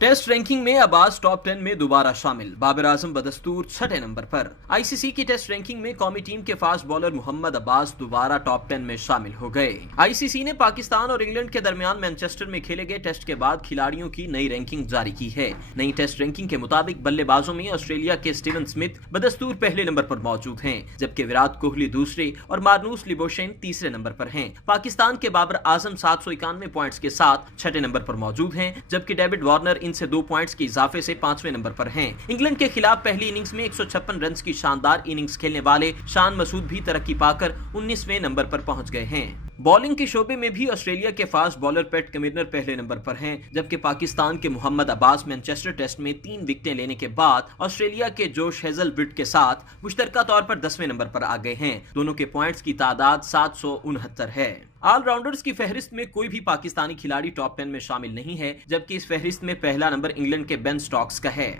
Test ranking में Abbas top 10 में दोबारा शामिल। बाबर आजम बदस्तूर 6 नंबर पर। आईसीसी की टेस्ट रैंकिंग में कौमी टीम के फास्ट बॉलर मोहम्मद अब्बास दोबारा टॉप 10 में शामिल हो गए। आईसीसी ने पाकिस्तान और इंग्लैंड के दरमियान मैनचेस्टर में खेले गए टेस्ट के बाद खिलाड़ियों की नई रैंकिंग जारी की है। नई टेस्ट रैंकिंग के मुताबिक बल्लेबाजों में ऑस्ट्रेलिया के स्टीवन स्मिथ बदस्तूर पहले नंबर पर मौजूद हैं, जबकि विराट कोहली दूसरे और मार्नूस लिबोशेन तीसरे नंबर पर हैं। पाकिस्तान के बाबर आजम 791 पॉइंट्स के साथ 6 नंबर पर मौजूद हैं, जबकि डेविड वार्नर इनसे 2 पॉइंट्स के इजाफे से 5वें नंबर पर हैं। इंग्लैंड के खिलाफ पहली इनिंग्स में 156 रन की शानदार इनिंग्स खेलने वाले शान मसूद भी तरक्की पाकर 19वें नंबर पर पहुंच गए हैं। बॉलिंग के शोबे में भी ऑस्ट्रेलिया के फास्ट बॉलर पैट कमिंस पहले नंबर पर हैं, जबकि पाकिस्तान के मोहम्मद अब्बास मैनचेस्टर टेस्ट में 3 विकेटें लेने के बाद ऑस्ट्रेलिया के जोश हेजलवुड के साथ मुश्तरका तौर पर 10वें नंबर पर आ गए हैं। दोनों के पॉइंट्स की तादाद 769 है। ऑलराउंडर्स की फहरिस्त में कोई भी पाकिस्तानी खिलाड़ी टॉप 10 में शामिल नहीं है, जबकि इस फहरिस्त में पहला नंबर इंग्लैंड के बेन स्टोक्स का है।